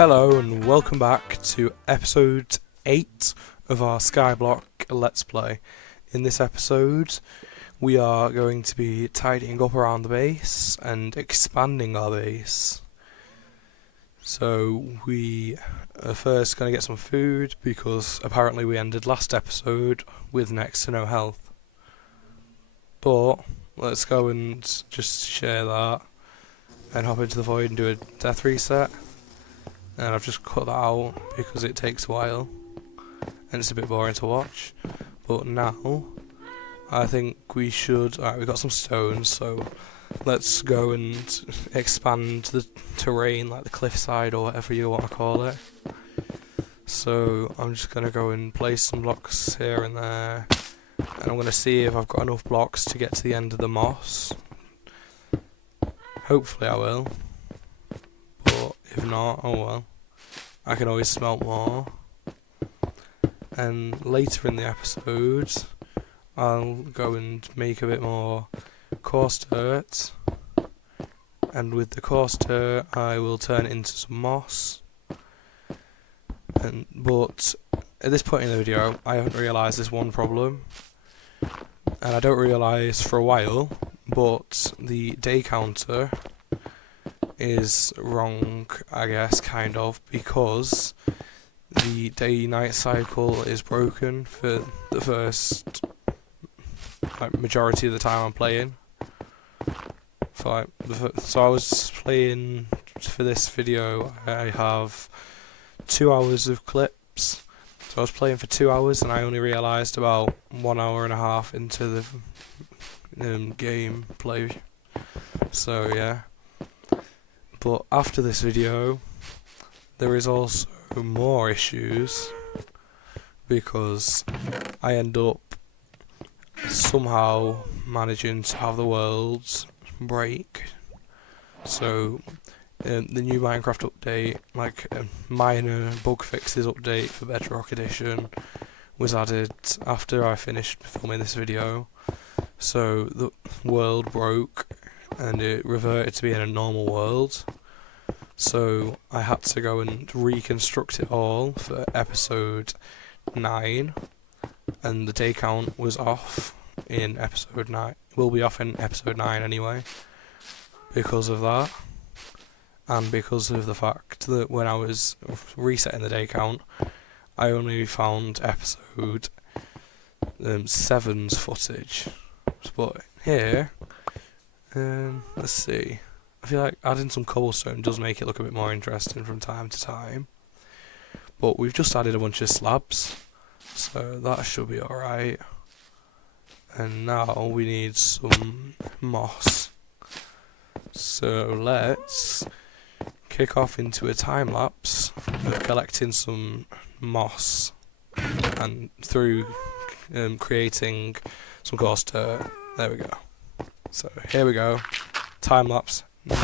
Hello and welcome back to episode 8 of our Skyblock Let's Play. In this episode we are going to be tidying up around the base and expanding our base. So we are first going to get some food because apparently we ended last episode with next to no health. But let's go and just share that and hop into the void and do a death reset. And I've just cut that out because it takes a while and it's a bit boring to watch. But now I think we should. Alright, we've got some stones, so let's go and expand the terrain, like the cliffside or whatever you want to call it. So I'm just going to go and place some blocks here and there, and I'm going to see if I've got enough blocks to get to the end of the moss. Hopefully I will, but if not, oh well. I can always smelt more. And later in the episode I'll go and make a bit more coarse dirt, and with the coarse dirt I will turn it into some moss. But at this point in the video I haven't realised this one problem, and I don't realise for a while, but the day counter is wrong, I guess, kind of, because the day-night cycle is broken for the first majority of the time I'm playing. So I was playing for this video. I have 2 hours of clips. So I was playing for 2 hours, and I only realised about 1 hour and a half into the game play. So yeah. But after this video, there is also more issues, because I end up somehow managing to have the world break. So the new Minecraft update, like a minor bug fixes update for Bedrock Edition, was added after I finished filming this video. So the world broke and it reverted to being a normal world. So I had to go and reconstruct it all for episode 9, and the day count was off in episode 9. Will be off in episode 9 anyway, because of that, and because of the fact that when I was resetting the day count, I only found episode 7's footage. But here, let's see. I feel like adding some cobblestone does make it look a bit more interesting from time to time. But we've just added a bunch of slabs, so that should be alright. And now we need some moss. So let's kick off into a time lapse of collecting some moss and through creating some coarse dirt. There we go. So here we go. Time lapse. No.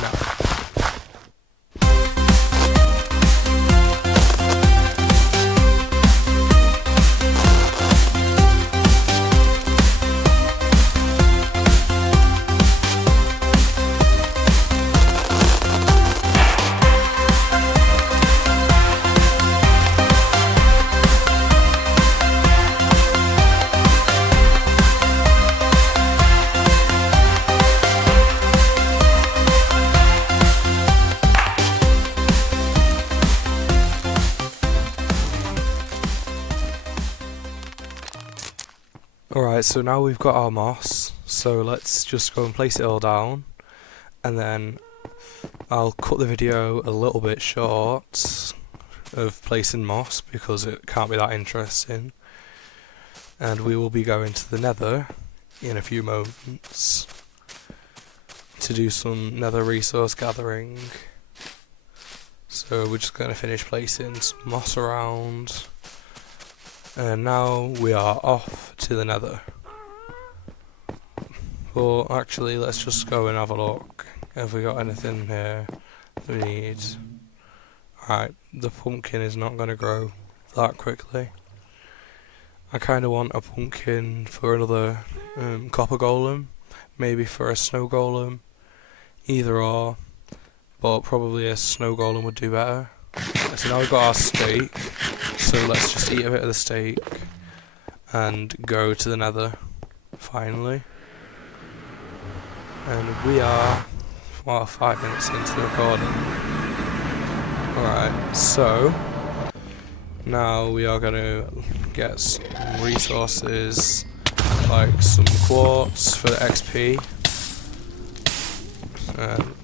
Alright, so now we've got our moss, so let's just go and place it all down, and then I'll cut the video a little bit short of placing moss because it can't be that interesting, and we will be going to the Nether in a few moments to do some Nether resource gathering. So we're just going to finish placing some moss around. And now we are off to the Nether. But actually, let's just go and have a look. Have we got anything here that we need? Alright, the pumpkin is not going to grow that quickly. I kind of want a pumpkin for another copper golem, maybe for a snow golem, either or. but probably a snow golem would do better. Right, so now we've got our steak, so let's just eat a bit of the steak and go to the Nether, finally. And we are, well, 5 minutes into the recording. Alright, so now we are going to get some resources, like some quartz for the XP.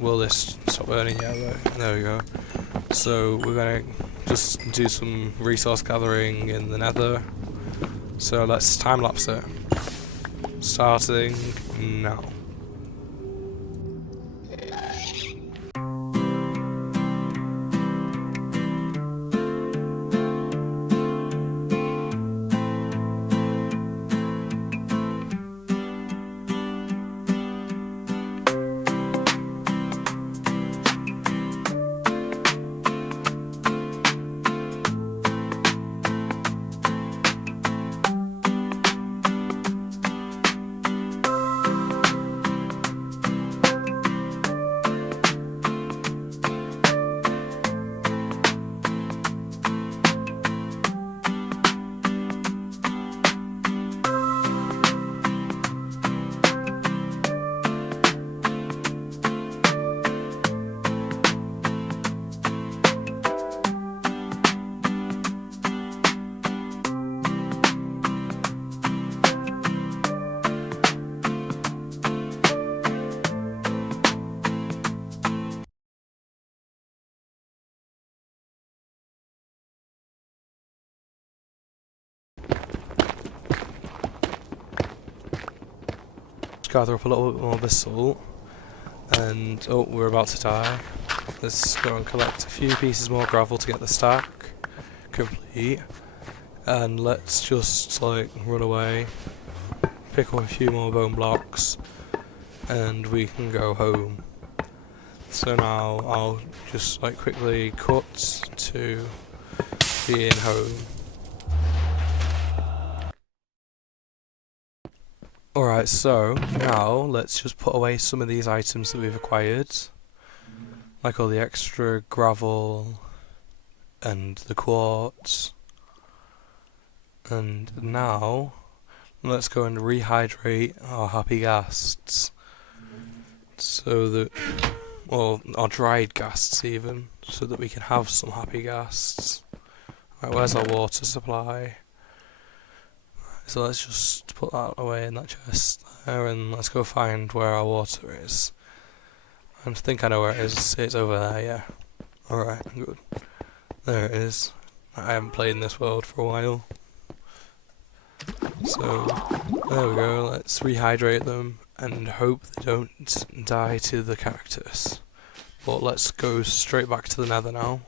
Will this stop burning? Yeah, there we go. So we're going to just do some resource gathering in the Nether. So let's time-lapse it. Starting now. Gather up a little bit more basalt, and oh, we're about to die. Let's go and collect a few pieces more gravel to get the stack complete, and let's just like run away, pick up a few more bone blocks, and we can go home. So now I'll just like quickly cut to being home. Alright, so now let's just put away some of these items that we've acquired, like all the extra gravel and the quartz. And now let's go and rehydrate our happy ghasts, so that, or our dried ghasts even, so that we can have some happy ghasts. Right, where's our water supply? So let's just put that away in that chest there, and let's go find where our water is. I think I know where it is. It's over there, yeah. Alright, good. There it is. I haven't played in this world for a while. So, there we go. Let's rehydrate them and hope they don't die to the cactus. But let's go straight back to the Nether now.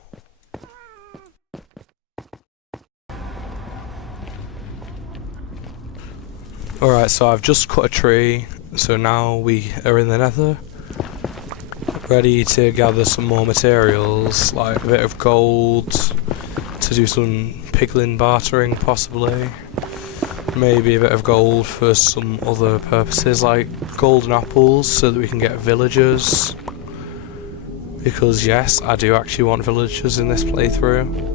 Alright, so I've just cut a tree, so now we are in the Nether, ready to gather some more materials, like a bit of gold, to do some piglin bartering possibly, maybe a bit of gold for some other purposes like golden apples so that we can get villagers, because yes, I do actually want villagers in this playthrough.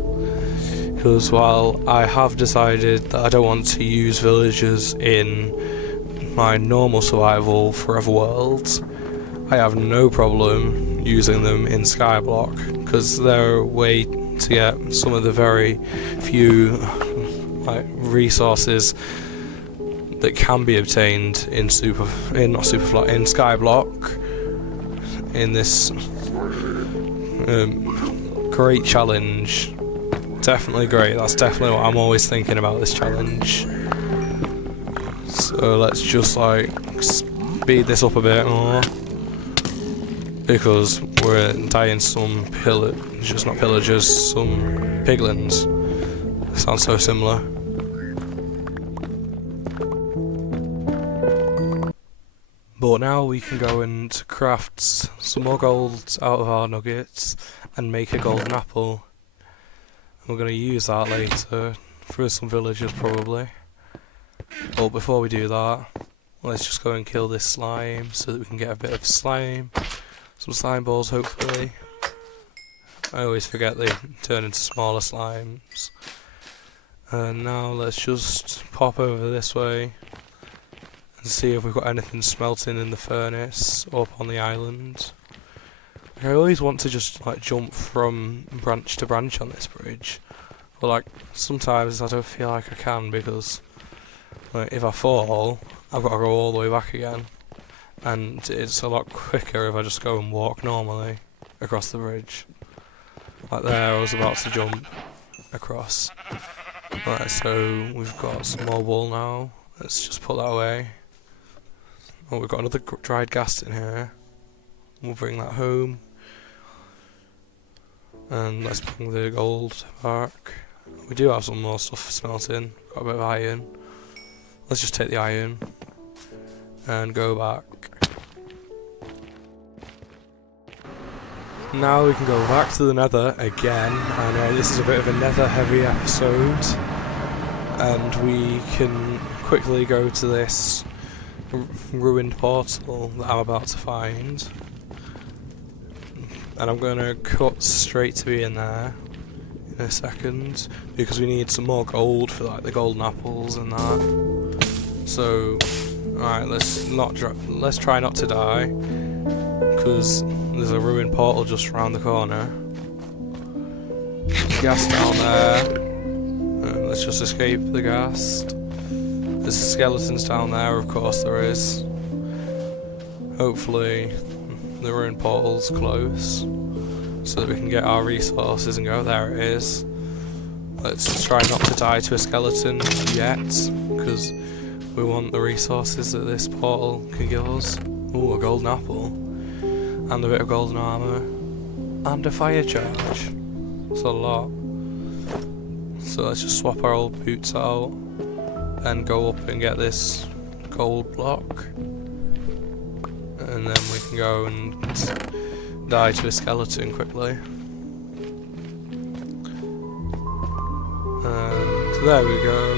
Because while I have decided that I don't want to use villagers in my normal survival forever worlds, I have no problem using them in Skyblock, because they're a way to get some of the very few resources that can be obtained in Skyblock in this great challenge. Definitely great. That's definitely what I'm always thinking about this challenge. So let's just like speed this up a bit more, because we're dying some just not pillagers, some piglins. Sounds so similar. But now we can go and craft some more gold out of our nuggets and make a golden apple. We're going to use that later for some villagers probably. But before we do that, let's just go and kill this slime so that we can get a bit of slime. Some slime balls hopefully. I always forget they turn into smaller slimes. And now let's just pop over this way and see if we've got anything smelting in the furnace up on the island. I always want to just like jump from branch to branch on this bridge, but like sometimes I don't feel like I can because like if I fall, I've got to go all the way back again, and it's a lot quicker if I just go and walk normally across the bridge. Like there, I was about to jump across. Right, so we've got some more wool now. Let's just put that away. Oh, we've got another dried gas in here. We'll bring that home. And let's bring the gold back. We do have some more stuff smelting. Got a bit of iron. Let's just take the iron and go back. Now we can go back to the Nether again. I know this is a bit of a Nether heavy episode, and we can quickly go to this ruined portal that I'm about to find, and I'm going to cut straight to be in there in a second because we need some more gold for like the golden apples and that. So, alright, let's try not to die because there's a ruined portal just around the corner. Gas down there. Let's just escape the gas. There's skeletons down there, of course there is. Hopefully the ruined portal's close so that we can get our resources and go. There it is. Let's try not to die to a skeleton yet, because we want the resources that this portal can give us. Ooh, a golden apple. And a bit of golden armour. And a fire charge. That's a lot. So let's just swap our old boots out and go up and get this gold block. And then we can go and die to a skeleton quickly. And there we go.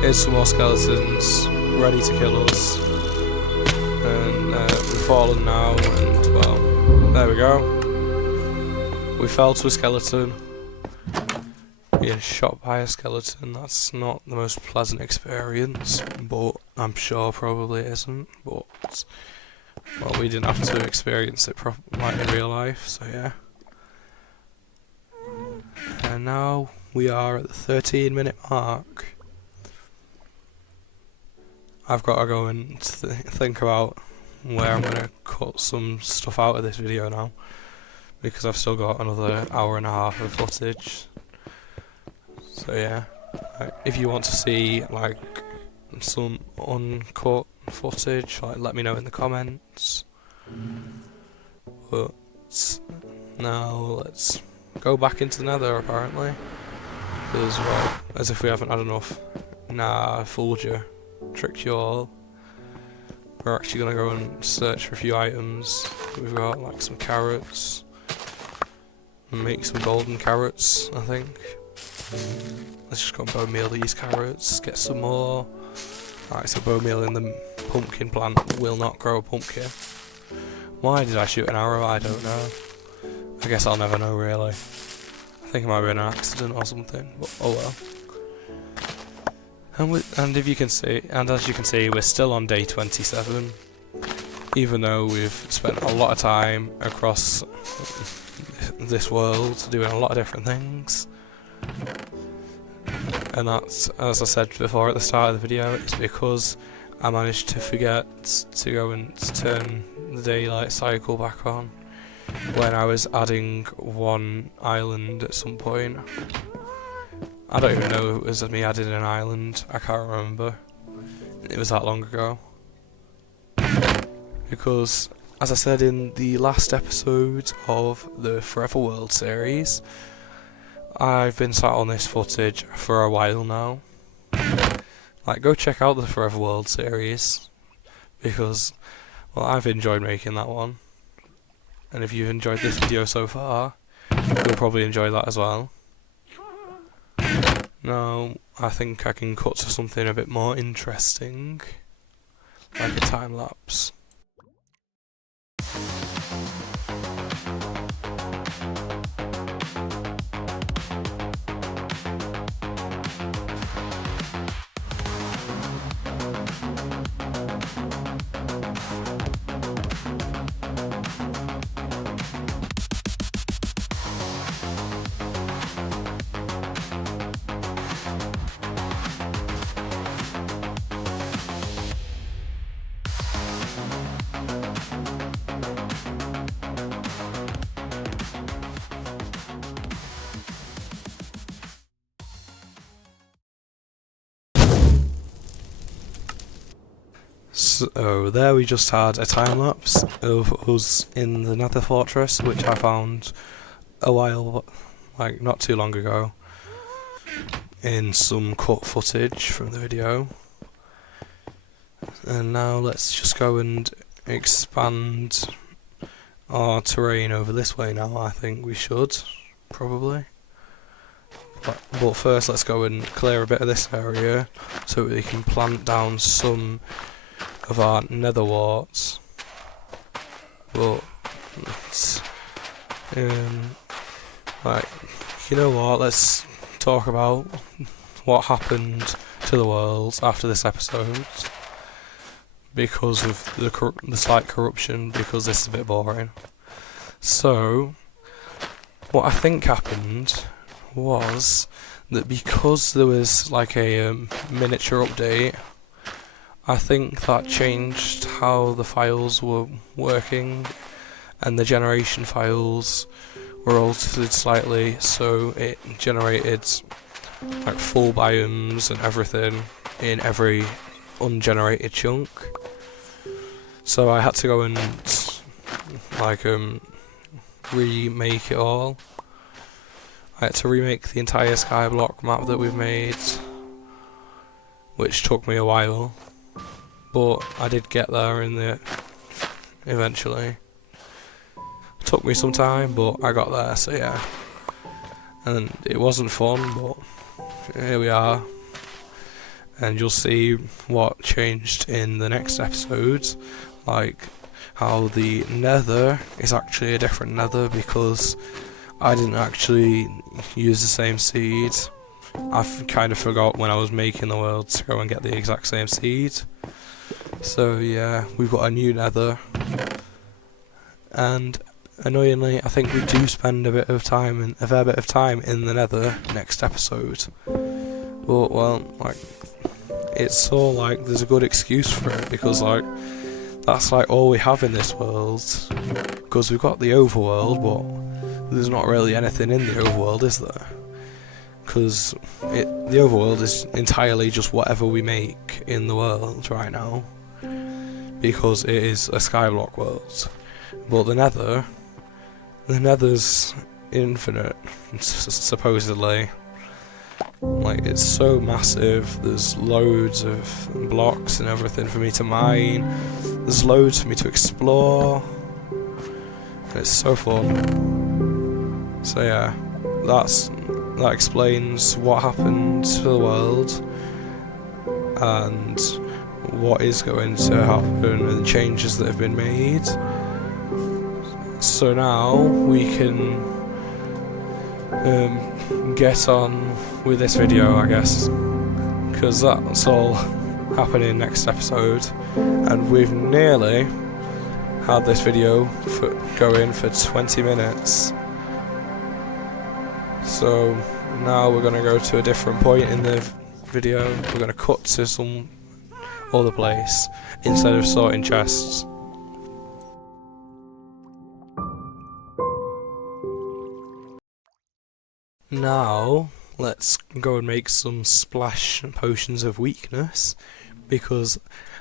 Here's some more skeletons ready to kill us. And we've fallen now, and well, there we go. We fell to a skeleton. Being shot by a skeleton, that's not the most pleasant experience, but I'm sure probably it isn't, but well, we didn't have to experience it like in real life, so yeah. And now we are at the 13-minute mark. I've got to go and think about where I'm going to cut some stuff out of this video now, because I've still got another hour and a half of footage. So yeah, if you want to see like some uncut footage, like let me know in the comments. But now let's go back into the Nether apparently, because well, as if we haven't had enough. Nah, I fooled you, tricked you all. We're actually gonna go and search for a few items. We've got like some carrots, and make some golden carrots, I think. Let's just go and bone meal these carrots, get some more. Alright, so bone meal in the pumpkin plant will not grow a pumpkin. Why did I shoot an arrow? I don't know. I guess I'll never know really. I think it might have been an accident or something, but oh well. And if you can see, and as you can see, we're still on day 27, even though we've spent a lot of time across this world doing a lot of different things. And that's, as I said before at the start of the video, it's because I managed to forget to go and turn the daylight cycle back on when I was adding one island at some point. I don't even know if it was me adding an island, I can't remember. It was that long ago. Because, as I said in the last episode of the Forever World series, I've been sat on this footage for a while now. Like, go check out the Forever World series, because, well, I've enjoyed making that one. And if you've enjoyed this video so far, you'll probably enjoy that as well. Now, I think I can cut to something a bit more interesting, like a time lapse. So there we just had a time lapse of us in the Nether fortress, which I found a while, like not too long ago, in some cut footage from the video. And now let's just go and expand our terrain over this way now. I think we should, probably. But first let's go and clear a bit of this area so we can plant down some of our nether warts. But like, you know what, let's talk about what happened to the world after this episode, because of the slight corruption, because this is a bit boring. So what I think happened was that because there was like a miniature update, I think that changed how the files were working, and the generation files were altered slightly, so it generated like full biomes and everything in every ungenerated chunk. So I had to go and like remake it all. I had to remake the entire Skyblock map that we've made, which took me a while, but I did get there eventually. It took me some time, but I got there, so yeah. And it wasn't fun, but here we are. And you'll see what changed in the next episode, like how the Nether is actually a different Nether, because I didn't actually use the same seed. I kind of forgot when I was making the world to go and get the exact same seed. So yeah, we've got a new Nether, and annoyingly, I think we do spend a fair bit of time in the Nether next episode. But well, like, it's all like there's a good excuse for it, because like that's like all we have in this world, because we've got the overworld, but there's not really anything in the overworld, is there? Because the overworld is entirely just whatever we make in the world right now, because it is a Skyblock world. But the Nether's infinite, supposedly. Like, it's so massive, there's loads of blocks and everything for me to mine, there's loads for me to explore, it's so fun. So yeah, that explains what happened to the world and what is going to happen and the changes that have been made. So now we can get on with this video, I guess, because that's all happening next episode, and we've nearly had this video going for 20 minutes. So now we're going to go to a different point in the video. We're going to cut to some other place instead of sorting chests. Now let's go and make some splash potions of weakness, because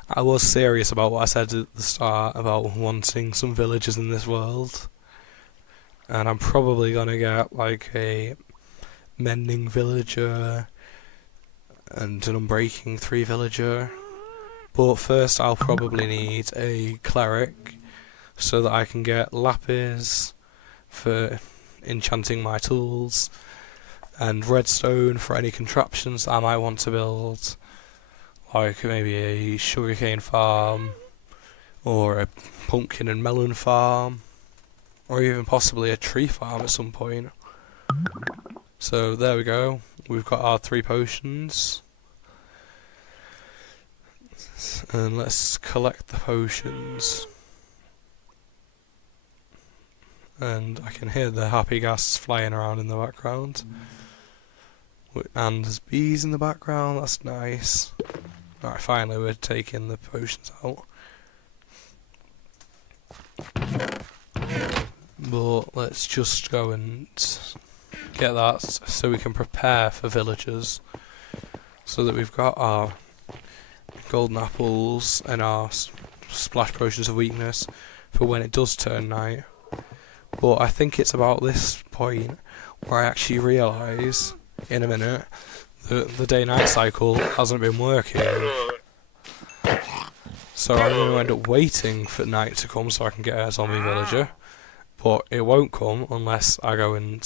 I was serious about what I said at the start about wanting some villagers in this world, and I'm probably gonna get like a mending villager and an unbreaking 3 villager, but first I'll probably need a cleric so that I can get lapis for enchanting my tools, and redstone for any contraptions that I might want to build, like maybe a sugarcane farm, or a pumpkin and melon farm, or even possibly a tree farm at some point. So there we go, we've got our 3 potions, and let's collect the potions. And I can hear the happy gas flying around in the background. And there's bees in the background, that's nice. Alright, finally we're taking the potions out. But let's just go and get that so we can prepare for villagers. So that we've got our golden apples and our splash potions of weakness for when it does turn night. But I think it's about this point where I actually realise, in a minute, that the day-night cycle hasn't been working. So I'm going to end up waiting for night to come so I can get a zombie villager. But it won't come unless I go and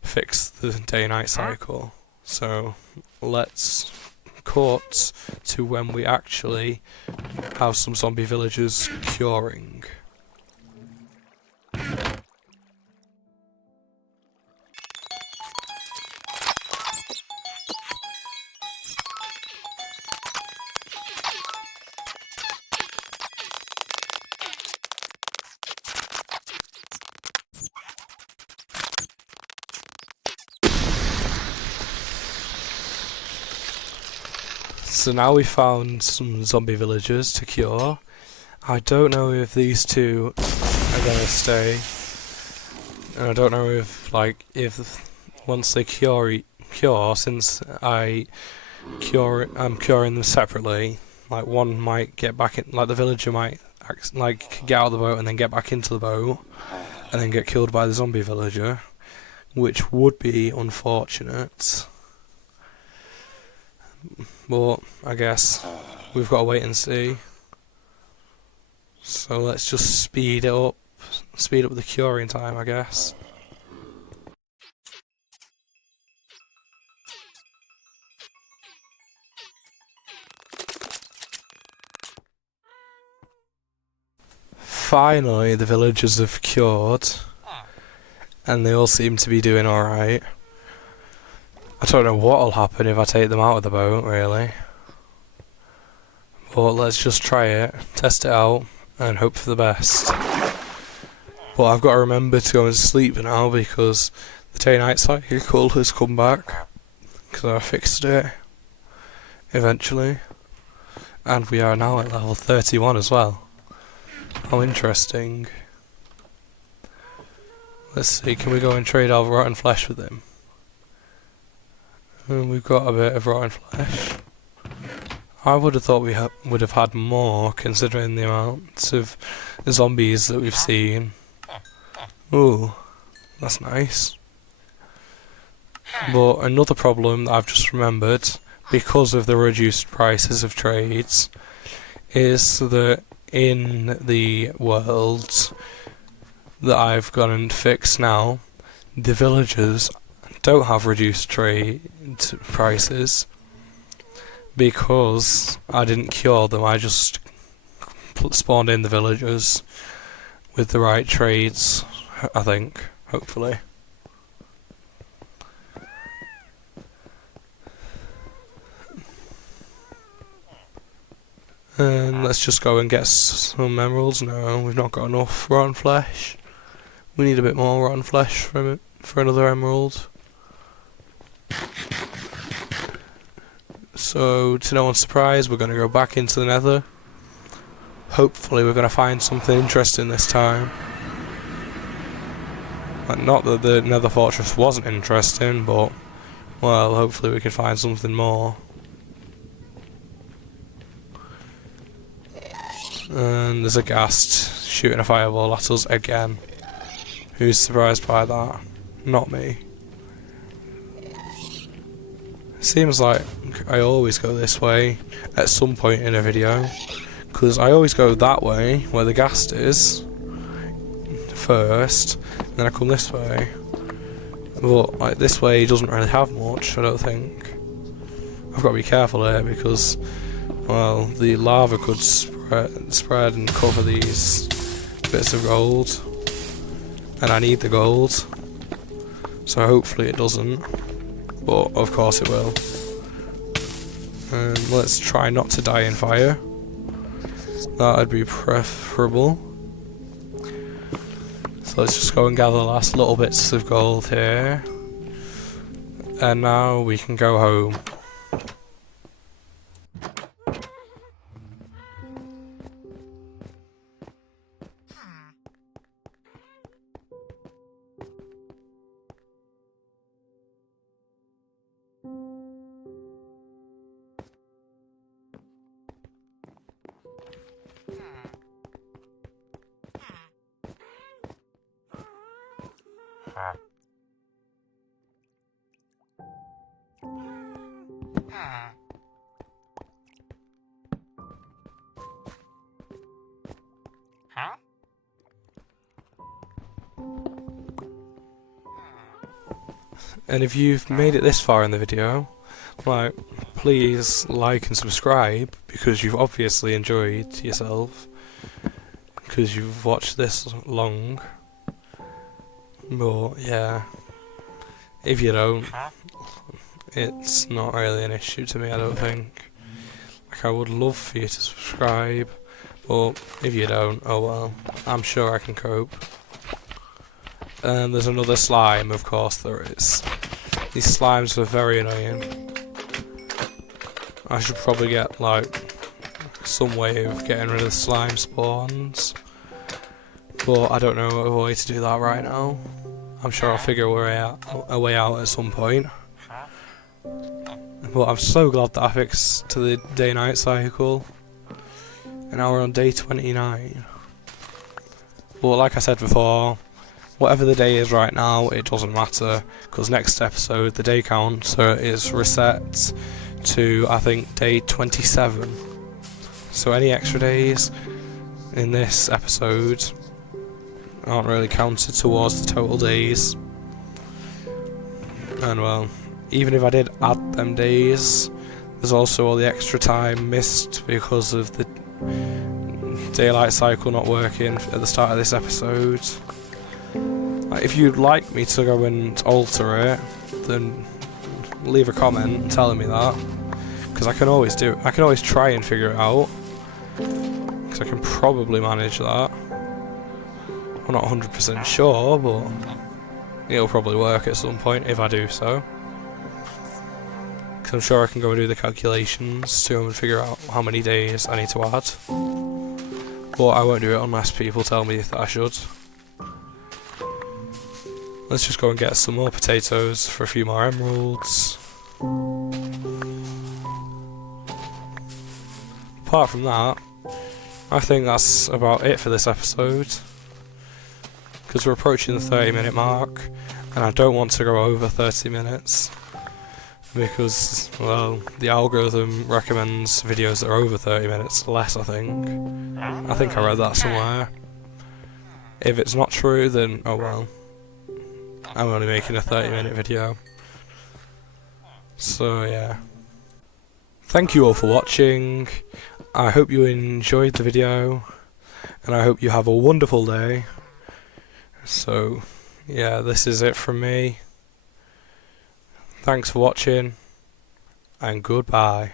fix the day-night cycle. So let's cut to when we actually have some zombie villagers curing. So now we found some zombie villagers to cure. I don't know if these two are gonna stay. And I don't know if once they cure, since I'm curing them separately. Like one might get back in, like the villager might get out of the boat and then get back into the boat, and then get killed by the zombie villager, which would be unfortunate. But I guess we've got to wait and see. So let's just speed up the curing time, I guess. Finally, the villagers have cured, and they all seem to be doing alright. I don't know what'll happen if I take them out of the boat, really. But let's just try it, test it out, and hope for the best. But I've got to remember to go and sleep now because the day-night cycle has come back. Because I fixed it eventually. And we are now at level 31 as well. How interesting. Let's see, can we go and trade our rotten flesh with him? And we've got a bit of rotten flesh. I would have thought we would have had more, considering the amount of zombies that we've seen. Ooh, that's nice. But another problem that I've just remembered, because of the reduced prices of trades, is that in the world that I've gone and fixed now, the villagers don't have reduced trade prices because I didn't cure them. I just spawned in the villagers with the right trades, I think, hopefully. And let's just go and get some emeralds. No, we've not got enough rotten flesh. We need a bit more rotten flesh for another emerald. So, to no one's surprise, we're going to go back into the Nether. Hopefully we're going to find something interesting this time. Not that the Nether Fortress wasn't interesting, but, well, hopefully we can find something more. And there's a ghast shooting a fireball at us again. Who's surprised by that? Not me. Seems like I always go this way at some point in a video, because I always go that way where the ghast is first, and then I come this way. But like this way doesn't really have much, I don't think. I've got to be careful here because, well, the lava could spread and cover these bits of gold, and I need the gold, so hopefully it doesn't. But of course it will. And let's try not to die in fire. That'd be preferable. So let's just go and gather the last little bits of gold here. And now we can go home. And if you've made it this far in the video, like, please like and subscribe, because you've obviously enjoyed yourself, because you've watched this long. But yeah, if you don't, it's not really an issue to me, I don't think. Like, I would love for you to subscribe, but if you don't, oh well, I'm sure I can cope. And there's another slime, of course there is. These slimes are very annoying. I should probably get, like, some way of getting rid of the slime spawns, but I don't know a way to do that right now. I'm sure I'll figure a way out at some point. But I'm so glad that I fixed to the day-night cycle. And now we're on day 29. But like I said before, whatever the day is right now, it doesn't matter, because next episode, the day counter is reset to, I think, day 27. So any extra days in this episode aren't really counted towards the total days. And well, even if I did add them days, there's also all the extra time missed because of the daylight cycle not working at the start of this episode. Like, if you'd like me to go and alter it, then leave a comment telling me that, because I can always try and figure it out, because I can probably manage that. I'm not 100% sure, but it'll probably work at some point if I do so. Because I'm sure I can go and do the calculations to and figure out how many days I need to add. But I won't do it unless people tell me that I should. Let's just go and get some more potatoes for a few more emeralds. Apart from that, I think that's about it for this episode, because we're approaching the 30-minute mark, and I don't want to go over 30 minutes, because, well, the algorithm recommends videos that are over 30 minutes less, I think. I think I read that somewhere. If it's not true, then oh well. I'm only making a 30-minute video. So yeah. Thank you all for watching. I hope you enjoyed the video, and I hope you have a wonderful day. So yeah, this is it from me. Thanks for watching, and goodbye.